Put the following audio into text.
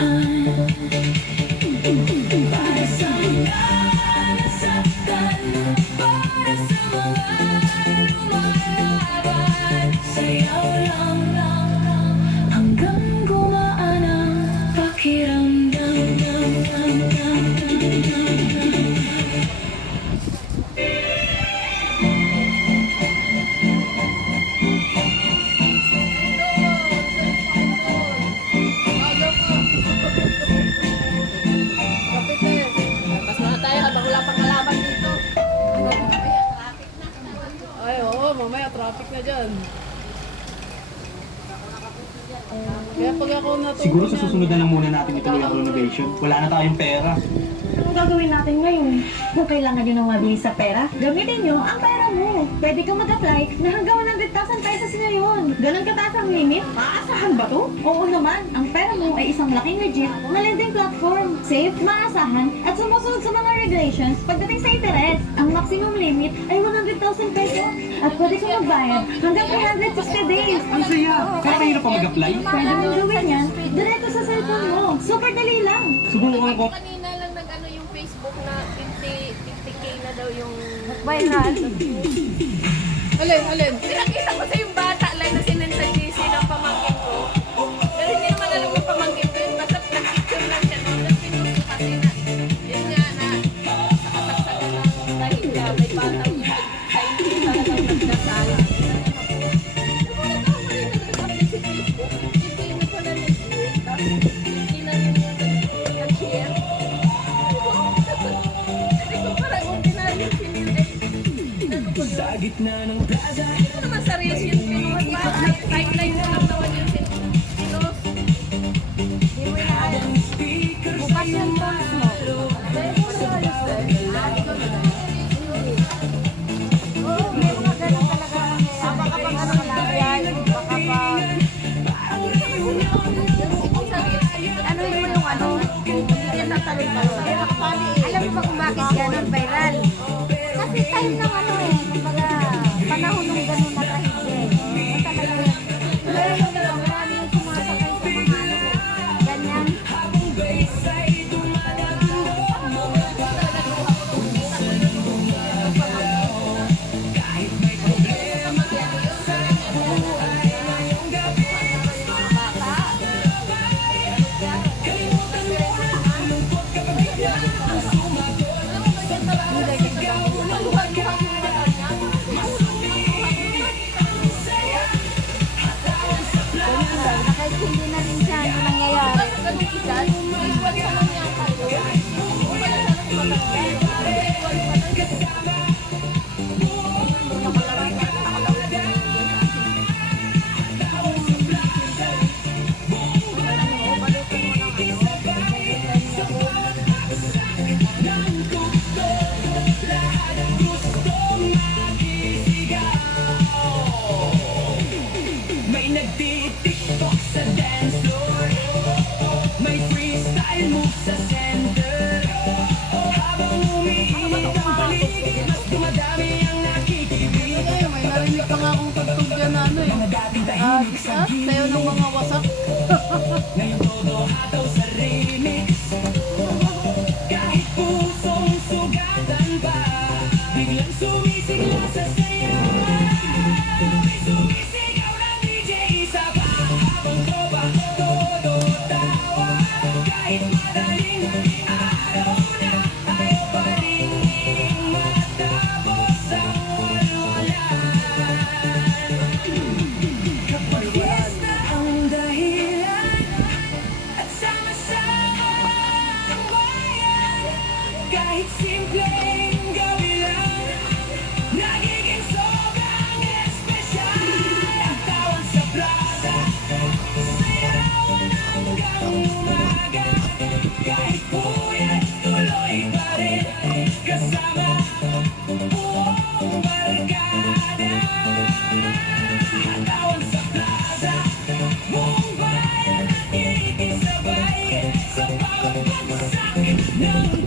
Para sa mga nasaktan, para sa mga lumalaban, sayaw lang hanggang gumaan ang pakiramdam. Ay, oo, mamaya traffic na dyan. Kaya pag ako natulog Siguro sa susunod na lang muna natin ituloy ang renovation. Wala na tayong pera. Anong gagawin natin ngayon? Kung kailangan nyo ng mabilis sa pera, gamitin nyo ang pera mo. Pwede kang mag-apply na hanggang 100,000 pesos na yun. Ganun kataas ang limit? Maasahan ba to? Oo naman, ang pera mo ay isang laking legit na lending platform. Safe, maasahan, at sumusunod sa mga regulations pagdating sa interes. Ang maximum limit ay 100,000 pesos. At pwede kang magbayad hanggang 360 days. Ang saya! Kaya mahirap pa mag-apply? Pwede mong gawin yan diretso sa cellphone mo. Super dali lang. Subukan ko. Kanina lang nag-ano yung Facebook na 50K na daw yung viral. Alin? Pinakita ko sa yung bata lang na sinend sa GC ng pamangkin ko. Pero hindi naman alam ng pamangkin ko yun. Basta nag-picture lang siya noon. Tapos pinost ko kasi na, yun nga na, sakasaksakan lang dahil nga may batang yun. Sa hindi talagang nagdasala. Wala ka ako rin nag-update sa Facebook. Hindi na pala nag-share. Tapos hindi na rin yung nag-share. Hindi ko parang ordinary sinilay. Sa gitna ng plaza, Ito naman sa reels yun, pinost pa. Timeline ko lang naman yung pinost. Hindi mo inaalam. Bukas yung post mo. Hindi mo inaalis din. May mga ganun talaga. Baka pag ano lang yan, baka pag... Ano mo yung ano? Hindi natalon pa. Alam mo ba kung bakit ganun viral? Kasi time ng ano eh, kumbaga, panahon ng ganun na trahedya eh. Talaga yan. Marami yung sumasakay sa mga ano, ganyan. Kahit hindi na rin siya ano nangyayari. Ganun isan, visual sa kanya kayo. Kung wala sana kung magkakaya, visual pa lang. may nagtitiktok sa dance floor, may freestyle move sa center. Habang umiinit ang paligid, mas dumadami ang nakikinig. Ay, may narinig pa nga akong tugtog dyan na ano eh. Mga dating tahimik sa Sayo ng mga wasak. ngayon todo hataw sa remix. Kahit pusong sugatan pa, biglang sumisigla sa sayaw. May sumisigaw ng DJ, isa pa habang tropa, todo tawa. Kahit madaling araw na, ayaw pa rin matapos ang walwalan. Kapag fiesta ang dahilan at sama-sama ang bayan, kahit simpleng gabi lang, nagiging sobrang espesyal. Nagtawan sa plaza, sayaw hanggang umaga, kahit puyat tuloy pa rin, kasama buong barkada. Nagtawan sa plaza, buong bayan nakikisabay sa bawat bagsak ng